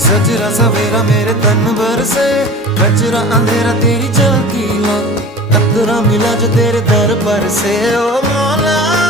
सजरा सवेरा मेरे तन भर से, कचरा अंधेरा तेरी झलकी ला, कतरा मिला जो तेरे दर पर से। ओ मौला